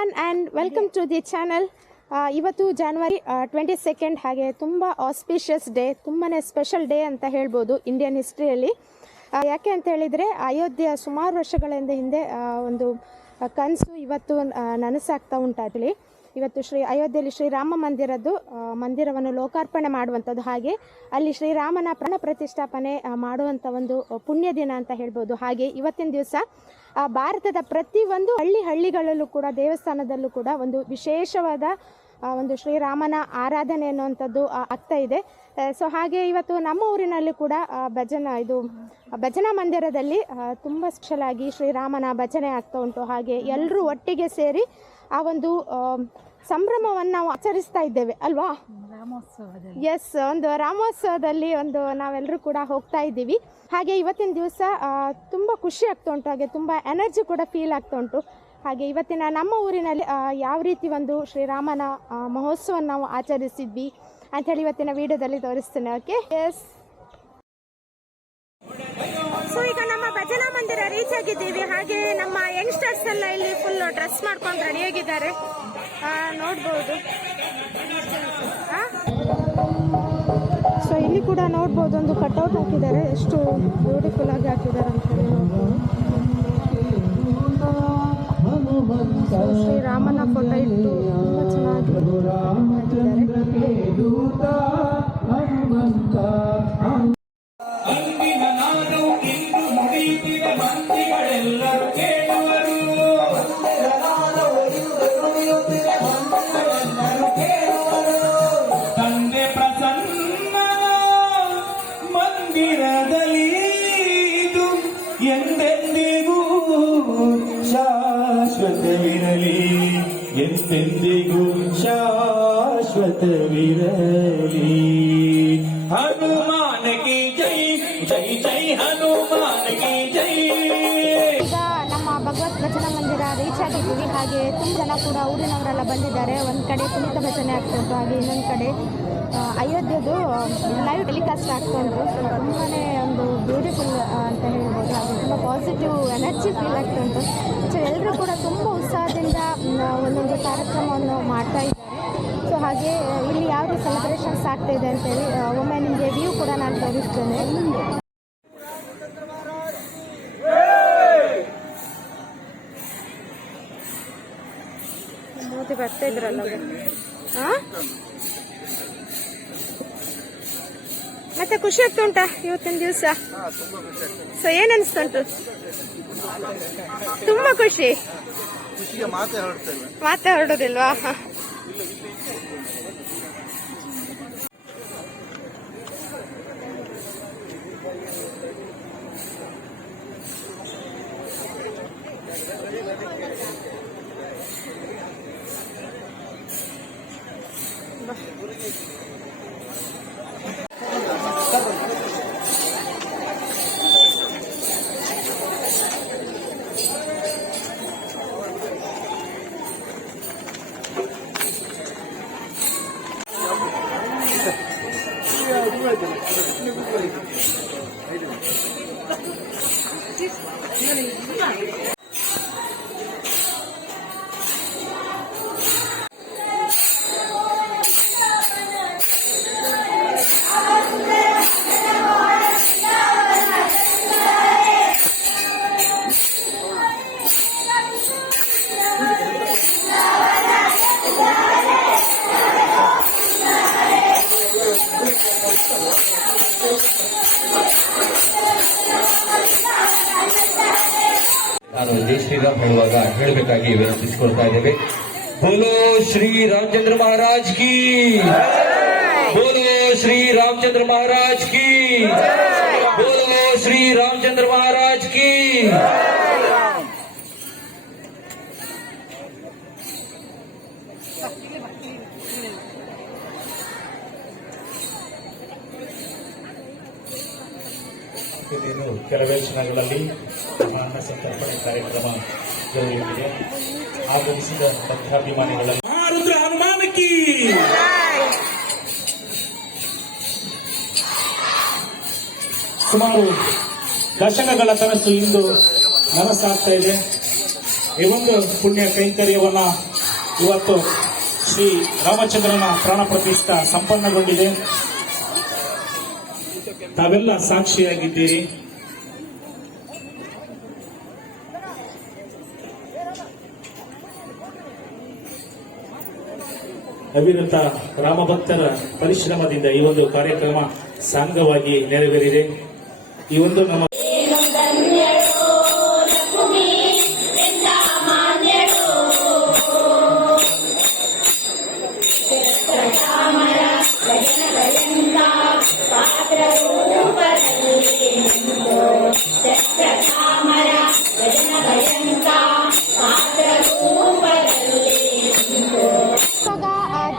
Everyone and welcome to the channel. ಇವತ್ತು January 22 ಹಾಗೆ ತುಂಬ ಆಸ್ಪಿಷಿಯಸ್ ಡೇ, ತುಂಬಾ ಸ್ಪೆಷಲ್ ಡೇ ಅಂತ ಹೇಳ್ಬೋದು ಇಂಡಿಯನ್ ಹಿಸ್ಟ್ರಿಯಲ್ಲಿ. ಯಾಕೆ ಅಂತ ಹೇಳಿದರೆ ಅಯೋಧ್ಯೆಯ ಸುಮಾರು ವರ್ಷಗಳಿಂದ ಹಿಂದೆ ಒಂದು ಕನಸು ಇವತ್ತು ನನಸಾಗ್ತಾ ಉಂಟಾಗಲಿ. ಇವತ್ತು ಅಯೋಧ್ಯೆಯಲ್ಲಿ ಶ್ರೀರಾಮ ಮಂದಿರವನ್ನು ಲೋಕಾರ್ಪಣೆ ಮಾಡುವಂಥದ್ದು, ಹಾಗೆ ಅಲ್ಲಿ ಶ್ರೀರಾಮನ ಪ್ರಾಣ ಪ್ರತಿಷ್ಠಾಪನೆ ಮಾಡುವಂಥ ಒಂದು ಪುಣ್ಯ ದಿನ ಅಂತ ಹೇಳ್ಬೋದು. ಹಾಗೆ ಇವತ್ತಿನ ದಿವಸ ಭಾರತದ ಪ್ರತಿಯೊಂದು ಹಳ್ಳಿಗಳಲ್ಲೂ ಕೂಡ ದೇವಸ್ಥಾನದಲ್ಲೂ ಕೂಡ ಒಂದು ವಿಶೇಷವಾದ ಒಂದು ಶ್ರೀರಾಮನ ಆರಾಧನೆ ಅನ್ನುವಂಥದ್ದು ಆಗ್ತಾ ಇದೆ. ಸೊ ಹಾಗೆ ಇವತ್ತು ನಮ್ಮ ಊರಿನಲ್ಲಿ ಕೂಡ ಭಜನಾ ಮಂದಿರದಲ್ಲಿ ತುಂಬ ಸ್ಪೆಷಲ್ ಆಗಿ ಶ್ರೀರಾಮನ ಭಜನೆ ಆಗ್ತಾ ಉಂಟು. ಹಾಗೆ ಎಲ್ಲರೂ ಒಟ್ಟಿಗೆ ಸೇರಿ ಆ ಒಂದು ಸಂಭ್ರಮವನ್ನು ನಾವು ಆಚರಿಸ್ತಾ ಇದ್ದೇವೆ ಅಲ್ವಾ? ಎಸ್, ಒಂದು ರಾಮೋತ್ಸವದಲ್ಲಿ ನಾವೆಲ್ಲರೂ ಕೂಡ ಹೋಗ್ತಾ ಇದ್ದೀವಿ. ಹಾಗೆ ಇವತ್ತಿನ ದಿವಸ ತುಂಬ ಖುಷಿ ಆಗ್ತಾ ಉಂಟು, ಹಾಗೆ ತುಂಬ ಎನರ್ಜಿ ಕೂಡ ಫೀಲ್ ಆಗ್ತಾ ಉಂಟು. ಹಾಗೆ ಇವತ್ತಿನ ನಮ್ಮ ಊರಿನಲ್ಲಿ ಯಾವ ರೀತಿ ಒಂದು ಶ್ರೀರಾಮನ ಮಹೋತ್ಸವ ನಾವು ಆಚರಿಸಿದ್ವಿ ಅಂಥೇಳಿ ಇವತ್ತಿನ ವಿಡಿಯೋದಲ್ಲಿ ತೋರಿಸ್ತೇನೆ. Okay, S. ಸೊ ಈಗ ನಮ್ಮ ಭಜನಾ ಮಂದಿರ ರೀಚ್ ಆಗಿದ್ದೀವಿ. ಹಾಗೆ ನಮ್ಮ ಯಂಗ್ಸ್ಟರ್ಸ್ ಎಲ್ಲ ಇಲ್ಲಿ ಫುಲ್ ಡ್ರೆಸ್ ಮಾಡ್ಕೊಂಡು ರೆಡಿಯಾಗಿದ್ದಾರೆ, ನೋಡ್ಬೋದು. ಸೊ ಇಲ್ಲಿ ಕೂಡ ನೋಡ್ಬೋದು, ಒಂದು ಕಟ್ಔಟ್ ಹಾಕಿದ್ದಾರೆ, ಎಷ್ಟು ಬ್ಯೂಟಿಫುಲ್ ಆಗಿ ಹಾಕಿದ್ದಾರೆ ಅಂತ ಹೇಳಿ ನೋಡ್ಬೋದು. ಶ್ರೀರಾಮನ ಫೋಟೋ ಇಟ್ಟು ತುಂಬ ಚೆನ್ನಾಗಿ ತಂದೆ ಪ್ರಸನ್ನ ಮಂದಿರದಲ್ಲಿ ಇದು ಎಂದೆಂದಿಗೂ ಶಾಶ್ವತವಿರಲಿ, ಎಂದೆಂದಿಗೂ ಶಾಶ್ವತವಿರಲಿ. ಹನುಮಾನ ಕಿ ಜೈ, ಜೈ ಜೈ ಹನುಮಾನ ಕಿ ಜೈ. ಈಗ ನಮ್ಮ ಭಗವತ್ ಭಜನಾ ಮಂದಿರ ರೀಚ್ ಆಗಿದ್ದೀವಿ. ಹಾಗೆ ತುಂಬ ಜನ ಕೂಡ ಊರಿನವರೆಲ್ಲ ಬಂದಿದ್ದಾರೆ. ಒಂದು ಕಡೆ ಕುಣಿತ ಭಜನೆ ಆಗ್ತಾ ಉಂಟು, ಹಾಗೆ ಇನ್ನೊಂದು ಕಡೆ ಅಯೋಧ್ಯೆದು ಲೈವ್ ಟೆಲಿಕಾಸ್ಟ್ ಆಗ್ತಾ ಉಂಟು. ತುಂಬಾ ಒಂದು ಬ್ಯೂಟಿಫುಲ್ ಅಂತ ಹೇಳ್ಬೋದು. ಹಾಗೆ ತುಂಬ ಪಾಸಿಟಿವ್ ಎನರ್ಜಿ ಫೀಲ್ ಆಗ್ತಾ ಉಂಟು. ಸೊ ಎಲ್ಲರೂ ಕೂಡ ತುಂಬ ಉತ್ಸಾಹದಿಂದ ಒಂದೊಂದು ಕಾರ್ಯಕ್ರಮವನ್ನು ಮಾಡ್ತಾ ಇದ್ದಾರೆ. ಸೊ ಹಾಗೆ ಇಲ್ಲಿ ಯಾವ ರೀತಿ ಸೆಲೆಬ್ರೇಷನ್ಸ್ ಆಗ್ತಾ ಇದೆ ಅಂತೇಳಿ ಒಮ್ಮೆ ನಿಮಗೆ ವ್ಯೂ ಕೂಡ ನಾನು ತೋರಿಸ್ತೇನೆ. ಮೋದಿ ಬರ್ತಾ ಇದ್ರಲ್ಲ, ಮತ್ತೆ ಖುಷಿ ಆಗ್ತಾ ಉಂಟಾ ಇವತ್ತಿನ ದಿವಸ? ಸೊ ಏನ್ ಅನಿಸ್ತುಂಟು? ತುಂಬಾ ಖುಷಿ. ಮಾತೇ ಹೊರಡೋದಿಲ್ವಾ? ನಾನು ಜೈ ಶ್ರೀರಾಮ್ ಹೇಳುವಾಗ ಹೇಳಬೇಕಾಗಿ ವಿನಂತಿಸಿಕೊಳ್ತಾ ಇದ್ದೇವೆ. ಬೋಲೋ ಶ್ರೀ ರಾಮಚಂದ್ರ ಮಹಾರಾಜ್ ಕಿ, ಬೋಲೋ ಶ್ರೀ ರಾಮಚಂದ್ರ ಮಹಾರಾಜ್ ಕಿ, ಬೋಲೋ ಶ್ರೀ ರಾಮಚಂದ್ರ ಮಹಾರಾಜ್ ಕಿ. ಕೆಲವೇ ಕ್ಷಣಗಳಲ್ಲಿ ಅನ್ನ ಸಂತರ್ಪಣೆ ಕಾರ್ಯಕ್ರಮ ಜರುಗಲಿದೆ. ಆಗಮಿಸಿದ ಭಕ್ತಾಭಿಮಾನಿಗಳಲ್ಲಿ ರುದ್ರ ಹನುಮಾನಕಿ ಸುಮಾರು ದಶಕಗಳ ಕನಸು ಇಂದು ನನಸಾಗ್ತಾ ಇದೆ. ಈ ಒಂದು ಪುಣ್ಯ ಕೈಂಕರ್ಯವನ್ನ ಇವತ್ತು ಶ್ರೀ ರಾಮಚಂದ್ರನ ಪ್ರಾಣ ಪ್ರತಿಷ್ಠಾ ಸಂಪನ್ನಗೊಂಡಿದೆ. ತಾವೆಲ್ಲ ಸಾಕ್ಷಿಯಾಗಿದ್ದೀರಿ. ಅವಿರತ ರಾಮಭಕ್ತರ ಪರಿಶ್ರಮದಿಂದ ಈ ಒಂದು ಕಾರ್ಯಕ್ರಮ ಸಾಂಗವಾಗಿ ನೆರವೇರಿದೆ. ಈ ಒಂದು ನಮ್ಮ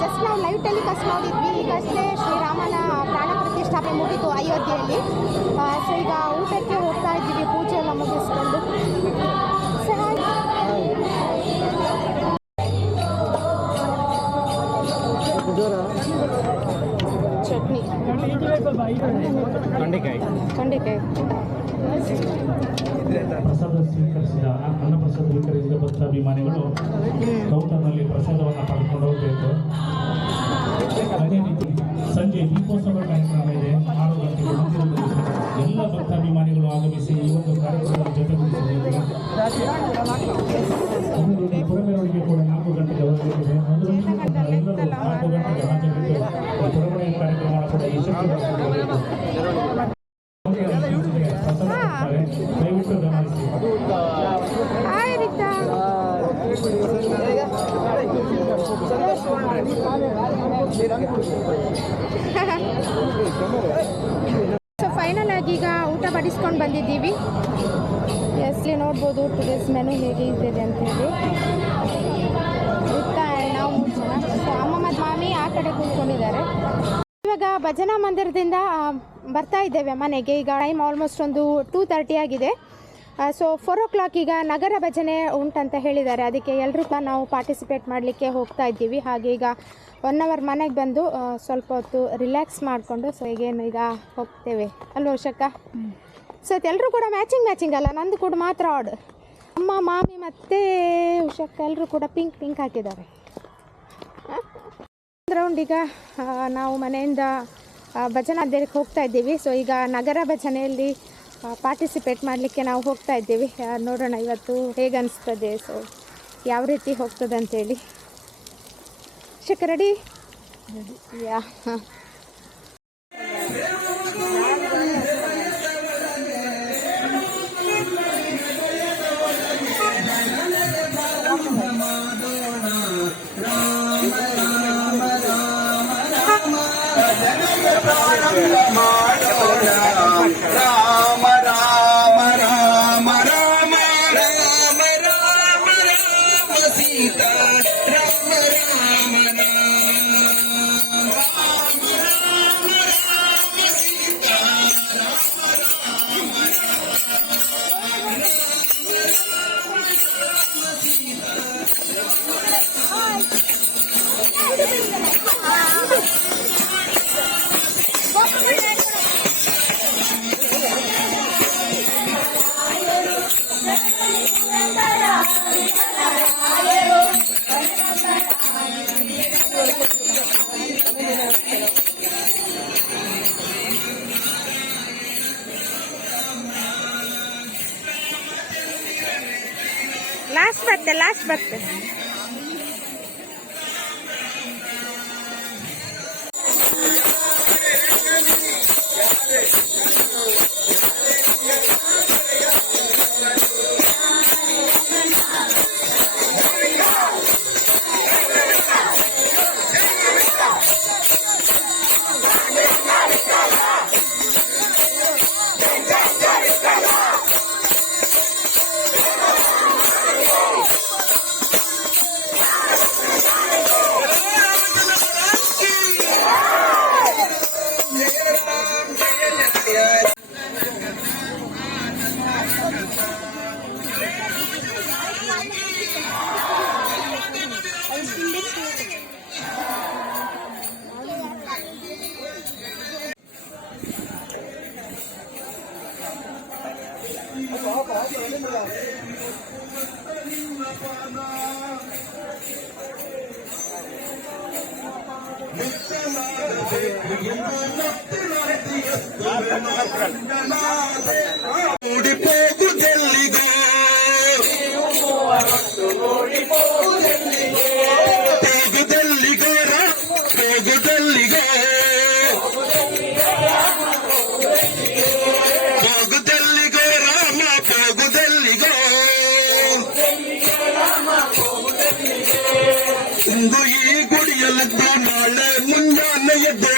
ಜಸ್ಟ್ ನಾವು ಲೈವ್ ಟೆಲಿಕಾಸ್ಟ್ ನೋಡಿದ್ವಿ. ಈಗಷ್ಟೇ ಶ್ರೀರಾಮನ ಪ್ರಾಣ ಪ್ರತಿಷ್ಠಾಪನೆ ಮುಗಿತು ಅಯೋಧ್ಯೆಯಲ್ಲಿ. ಸೊ ಈಗ ಊಟಕ್ಕೆ ಹೋಗ್ತಾ ಇದ್ದೀವಿ, ಪೂಜೆ ಎಲ್ಲ ಮುಗಿಸ್ಕೊಂಡು. ಚಟ್ನಿ, ಖಂಡಿಕಾಯಿ ಪ್ರಸಾದ ಸ್ವೀಕರಿಸಿದ ಅನ್ನಪ್ರಸಾದ ಸ್ವೀಕರಿಸಿದ ಭಕ್ತಾಭಿಮಾನಿಗಳು ಕೌಂಟರ್ನಲ್ಲಿ ಪ್ರಸಾದವನ್ನು ಪಡ್ಕೊಂಡು ಹೋಗಬೇಕು. ಅದೇ ರೀತಿ ಸಂಜೆ ದೀಪೋತ್ಸವ ಕಾರ್ಯಕ್ರಮ ಇದೆ. 6 ಗಂಟೆಗೆ ಮಂದಿರದಲ್ಲಿ ಎಲ್ಲ ಭಕ್ತಾಭಿಮಾನಿಗಳು ಆಗಮಿಸಿ ಈ ಒಂದು ಕಾರ್ಯಕ್ರಮದ ಜೊತೆಗೂಡಿಸಬೇಕು. ಪುರಮೆರವಣಿಗೆ ಕೂಡ 4 ಗಂಟೆಗೆ ಹೊರಡಲಿದೆ. ಎಲ್ಲರೂ 4 ಗಂಟೆಗೆ ಹಾಜರಿದ್ದು ಪುರಮೆರವಣಿಗೆ ಕಾರ್ಯಕ್ರಮ ಕೂಡ ಯಶಸ್ವಿಗೊಳಿಸಬೇಕು. ದಯವಿಟ್ಟು ಗಮನಿಸಿ. ಸೊ ಫೈನಲ್ ಆಗಿ ಈಗ ಊಟ ಬಡಿಸ್ಕೊಂಡು ಬಂದಿದ್ದೀವಿ. ಎಸ್ಲಿ ನೋಡ್ಬೋದು ಟುಡೇಸ್ ಮೆನು ಹೇಗೆ ಇದೆ ಅಂತ ಹೇಳಿ. ನಾವು 3 ಜನ. ಸೊ ಅಮ್ಮ ಮತ್ತು ಮಾಮಿ ಆ ಕಡೆ ಕೂತ್ಕೊಂಡಿದ್ದಾರೆ. ಇವಾಗ ಭಜನಾ ಮಂದಿರದಿಂದ ಬರ್ತಾ ಇದ್ದೇವೆ ಮನೆಗೆ. ಈಗ ಟೈಮ್ ಆಲ್ಮೋಸ್ಟ್ ಒಂದು 2:30 ಆಗಿದೆ. ಸೊ 4 o'clock ಈಗ ನಗರ ಭಜನೆ ಉಂಟಂತ ಹೇಳಿದ್ದಾರೆ. ಅದಕ್ಕೆ ಎಲ್ಲರೂ ನಾವು ಪಾರ್ಟಿಸಿಪೇಟ್ ಮಾಡಲಿಕ್ಕೆ ಹೋಗ್ತಾ ಇದ್ದೀವಿ. ಹಾಗೆ ಈಗ 1 hour ಮನೆಗೆ ಬಂದು ಸ್ವಲ್ಪ ಹೊತ್ತು ರಿಲ್ಯಾಕ್ಸ್ ಮಾಡಿಕೊಂಡು ಸೊ ಈಗೇನು ಈಗ ಹೋಗ್ತೇವೆ ಅಲ್ವ ಉಷಕ್ಕ? ಸೊ ಎಲ್ಲರೂ ಕೂಡ ಮ್ಯಾಚಿಂಗ್ ಅಲ್ಲ, ನಂದು ಕೂಡ ಮಾತ್ರ ಆಡ್. ಅಮ್ಮ, ಮಾಮಿ ಮತ್ತು ಉಷಕ್ಕ ಎಲ್ಲರೂ ಕೂಡ ಪಿಂಕ್ ಹಾಕಿದ್ದಾರೆ. ರೌಂಡ್ ಈಗ ನಾವು ಮನೆಯಿಂದ ಭಜನಾ ಅಧ್ಯಯನಕ್ಕೆ ಹೋಗ್ತಾ ಇದ್ದೀವಿ. ಸೊ ಈಗ ನಗರ ಭಜನೆಯಲ್ಲಿ ಪಾರ್ಟಿಸಿಪೇಟ್ ಮಾಡಲಿಕ್ಕೆ ನಾವು ಹೋಗ್ತಾ ಇದ್ದೀವಿ. ನೋಡೋಣ ಇವತ್ತು ಹೇಗೆ ಅನಿಸ್ತದೆ, ಸೊ ಯಾವ ರೀತಿ ಹೋಗ್ತದೆ ಅಂತೇಳಿ. ಶಕ ರೆಡಿ? ಯಾ ರಾಮ ರಾಮ ರಾಮ ರಾಮ ರಾಮ ರಾಮ ರಾಮ ಸೀತಾ ರಾಮ ರಾಮ ಲಾಸ್ಟ್ ಬರ್ತದೆ. ಓಡಿಪೋಗುದೆಲ್ಲಿಗೋ ಹೋಗುದೆಲ್ಲಿಗೋ ಹೋಗುದೆಲ್ಲಿಗೋ ಹೋಗುದೆಲ್ಲಿಗೋ ರಾಮ ಹೋಗುದೆಲ್ಲಿಗೋ ಇಂದು ಈ ಗುಡಿಯಲ್ಲಿದ್ದು ನಾಳೆ ಮುಂಜಾನೆ ಎದ್ದು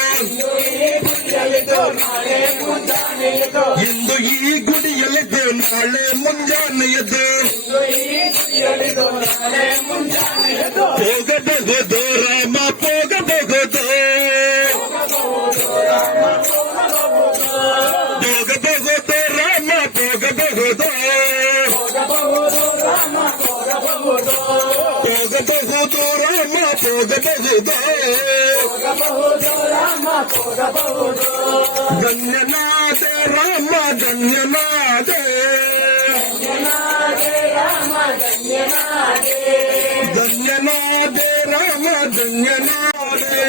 ಇಂದು ಈ ಗುಡಿಯಲ್ಲಿದ್ದು ನಾಳೆ ಮುಂಜಾನೆ ಎದ್ದು ಹೋಗಬಹುದು ರಾಮ ಹೋಗಬಹುದು ಹೋಗಬಹುದು ರಾಮ ಹೋಗಬಹುದು ಹೋಗಬಹುದು ರಾಮ ಹೋಗಬಹುದು ಧನ್ಯನಾದೆ ರಾಮ ಧನ್ಯನಾದೆ ಧನ್ಯನಾದೆ ರಾಮ ಧನ್ಯನಾದೆ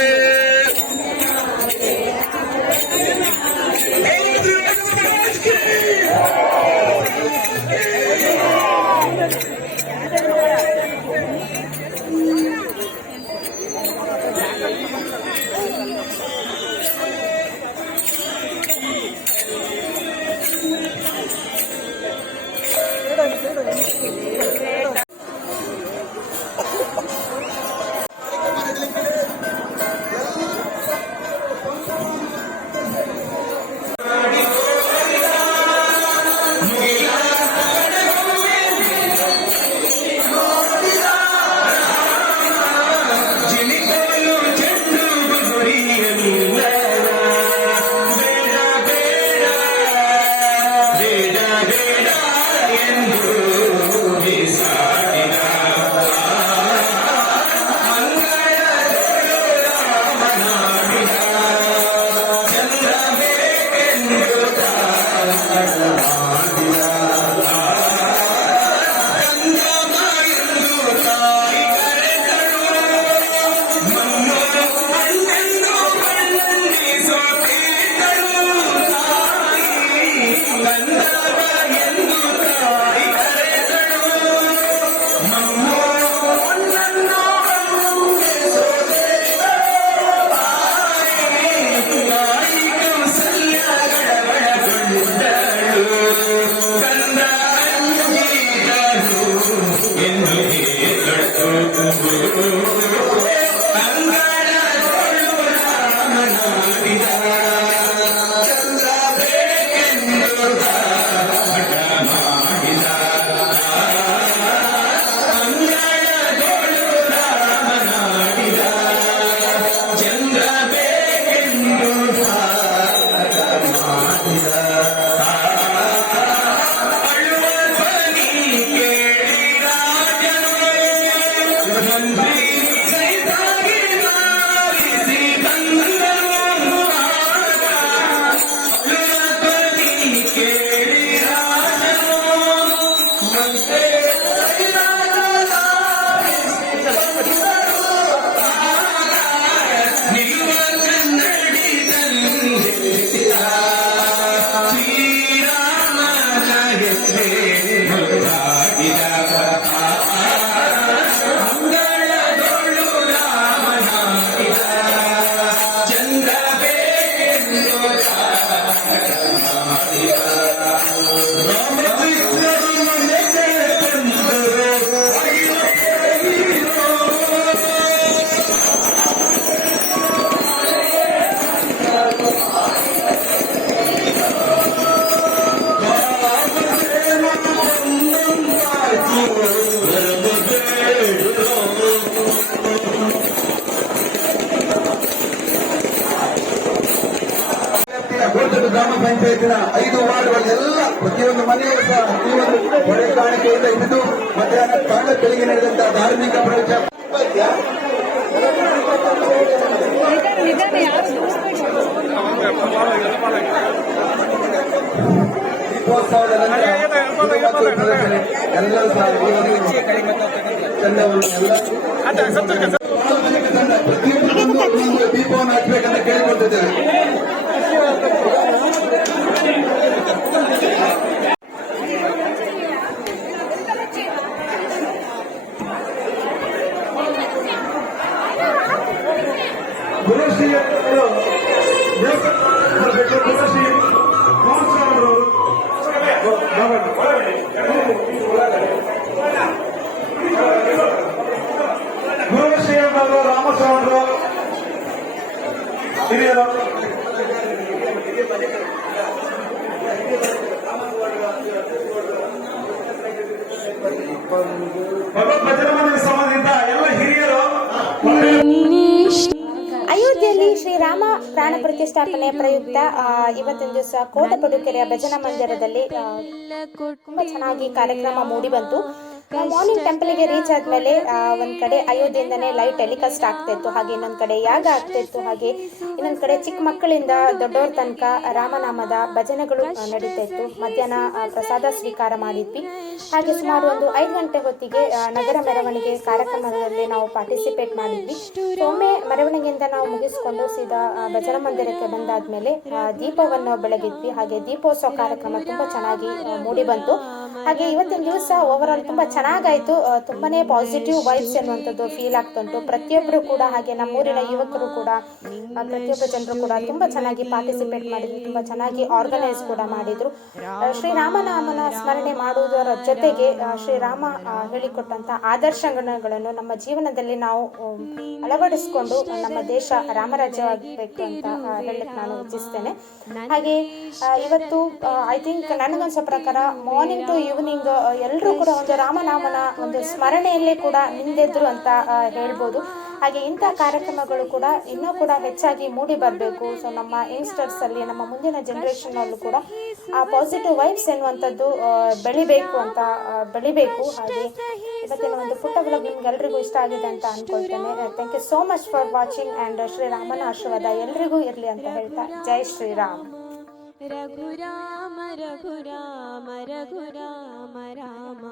ಗ್ರಾಮ ಪಂಚಾಯತಿನ 5 ವಾರ್ಡ್ಗಳೆಲ್ಲ ಪ್ರತಿಯೊಂದು ಮನೆಯೂ ಸಹ ಈ ಒಂದು ಹೊರೆ ಕಾಣಿಕೆಯಿಂದ ಹಿಡಿದು ಮಧ್ಯಾಹ್ನ ಕಾಲ ಬೆಳಿಗ್ಗೆ ನಡೆದಂತಹ ಧಾರ್ಮಿಕ ಪ್ರವೇಶ ದೀಪೋತ್ಸವದ ಎಲ್ಲರೂ ಸಹ ಚಂದವನ್ನು ಎಲ್ಲ ಪ್ರತಿಯೊಂದು ದೀಪ ದೀಪವನ್ನು ಹಚ್ಚಬೇಕಂತ ಕೇಳಿಕೊಳ್ತಿದ್ದೇವೆ. ಗುರುಶ್ರೀ ಗುರುಶ್ರೀ ಗುರುಶ್ರೀಯವರು ರಾಮಸ್ವಾಮರು ಹಿರಿಯರು ಭಗವತ್ ಭಜನಾ ಮಂದಿರ ಸಂಬಂಧಿತ ಎಲ್ಲ ಹಿರಿಯರು ಅಯೋಧ್ಯೆಯಲ್ಲಿ ಶ್ರೀರಾಮ ಪ್ರಾಣ ಪ್ರತಿಷ್ಠಾಪನೆ ಪ್ರಯುಕ್ತ ಇವತ್ತಿನ ದಿವಸ ಕೋಟಪಡುಕೆರೆಯ ಭಜನಾ ಮಂದಿರದಲ್ಲಿ ತುಂಬಾ ಚೆನ್ನಾಗಿ ಕಾರ್ಯಕ್ರಮ ಮೂಡಿ ಬಂತು. ಮಾರ್ನಿಂಗ್ ಟೆಂಪಲ್ಗೆ ರೀಚ್ ಆದ್ಮೇಲೆ ಒಂದ್ ಕಡೆ ಅಯೋಧ್ಯೆಯಿಂದನೇ ಲೈವ್ ಟೆಲಿಕಾಸ್ಟ್ ಆಗ್ತಾ ಇತ್ತು, ಹಾಗೆ ಇನ್ನೊಂದ್ ಕಡೆ ಯಾಗ ಆಗ್ತಾ ಇತ್ತು, ಹಾಗೆ ಇನ್ನೊಂದ್ ಕಡೆ ಚಿಕ್ಕ ಮಕ್ಕಳಿಂದ ದೊಡ್ಡವ್ರ ತನಕ ರಾಮನಾಮದ ಭಜನೆಗಳು ನಡೀತಾ ಇತ್ತು. ಮಧ್ಯಾಹ್ನ ಪ್ರಸಾದ ಸ್ವೀಕಾರ ಮಾಡಿದ್ವಿ. ಹಾಗೆ ಸುಮಾರು ಒಂದು 5 ಗಂಟೆ ಹೊತ್ತಿಗೆ ನಗರ ಮೆರವಣಿಗೆ ಕಾರ್ಯಕ್ರಮದಲ್ಲಿ ನಾವು ಪಾರ್ಟಿಸಿಪೇಟ್ ಮಾಡಿದ್ವಿ. ಒಮ್ಮೆ ಮೆರವಣಿಗೆಯಿಂದ ನಾವು ಮುಗಿಸ್ಕೊಂಡು ಸೀದಾ ಭಜನಾ ಮಂದಿರಕ್ಕೆ ಬಂದಾದ್ಮೇಲೆ ದೀಪವನ್ನು ಬೆಳಗಿದ್ವಿ. ಹಾಗೆ ದೀಪೋತ್ಸವ ಕಾರ್ಯಕ್ರಮ ತುಂಬಾ ಚೆನ್ನಾಗಿ ಮೂಡಿ ಬಂತು. ಹಾಗೆ ಇವತ್ತಿನ ದಿವಸ ಓವರ್ ಆಲ್ ತುಂಬಾ ಚೆನ್ನಾಗಾಯ್ತು. ತುಂಬಾನೇ ಪಾಸಿಟಿವ್ ವೈಬ್ಸ್ ಎನ್ನುವಂಥದ್ದು ಫೀಲ್ ಆಗ್ತುಂಟು. ಪ್ರತಿಯೊಬ್ಬರು ಕೂಡ, ಹಾಗೆ ನಮ್ಮೂರಿನ ಯುವಕರು ಕೂಡ, ಪ್ರತಿಯೊಬ್ಬ ಜನರು ಕೂಡ ತುಂಬಾ ಚೆನ್ನಾಗಿ ಪಾರ್ಟಿಸಿಪೇಟ್ ಮಾಡಿದ್ರು, ತುಂಬಾ ಚೆನ್ನಾಗಿ ಆರ್ಗನೈಸ್ ಕೂಡ ಮಾಡಿದ್ರು. ಶ್ರೀರಾಮನಾಮನ ಸ್ಮರಣೆ ಮಾಡುವುದರ ಜೊತೆಗೆ ಶ್ರೀರಾಮ ಹೇಳಿಕೊಟ್ಟಂತ ಆದರ್ಶಗಳನ್ನು ನಮ್ಮ ಜೀವನದಲ್ಲಿ ನಾವು ಅಳವಡಿಸಿಕೊಂಡು ನಮ್ಮ ದೇಶ ರಾಮರಾಜ್ಯವಾಗಬೇಕು ಅಂತ ಹೇಳಲಿಕ್ಕೆ ನಾನು ಇಚ್ಛಿಸ್ತೇನೆ. ಹಾಗೆ ಇವತ್ತು ಐ ಥಿಂಕ್ ನನಗನ್ಸೋ ಪ್ರಕಾರ ಮಾರ್ನಿಂಗ್ ಟು ಈವ್ನಿಂಗ್ ಎಲ್ಲರೂ ಕೂಡ ಒಂದು ರಾಮನಾಮನ ಒಂದು ಸ್ಮರಣೆಯಲ್ಲೇ ಕೂಡ ನಿಂದೆದ್ರು ಅಂತ ಹೇಳ್ಬೋದು. ಹಾಗೆ ಇಂಥ ಕಾರ್ಯಕ್ರಮಗಳು ಕೂಡ ಇನ್ನೂ ಕೂಡ ಹೆಚ್ಚಾಗಿ ಮೂಡಿ ಬರಬೇಕು. ಸೊ ನಮ್ಮ ಯಂಗ್ಸ್ಟರ್ಸ್ ಅಲ್ಲಿ, ನಮ್ಮ ಮುಂದಿನ ಜನರೇಷನ್ ಅಲ್ಲೂ ಕೂಡ ಆ ಪಾಸಿಟಿವ್ ವೈಬ್ಸ್ ಎನ್ನುವಂಥದ್ದು ಬೆಳಿಬೇಕು. ಹಾಗೆ ಇವತ್ತಿನ ಒಂದು ಪುಟ್ಟ ಬ್ಲಾಗ್ ನಿಮ್ಗೆಲ್ರಿಗೂ ಇಷ್ಟ ಆಗಿದೆ ಅಂತ ಅನ್ಕೊಳ್ತೇನೆ. Thank you so much for watching and ಶ್ರೀರಾಮನ ಆಶೀರ್ವಾದ ಎಲ್ರಿಗೂ ಇರಲಿ ಅಂತ ಹೇಳ್ತಾ ಜೈ ಶ್ರೀರಾಮ್. ರಘುರಾಮ ರಘುರಾಮ ರಘುರಾಮ ರಾಮ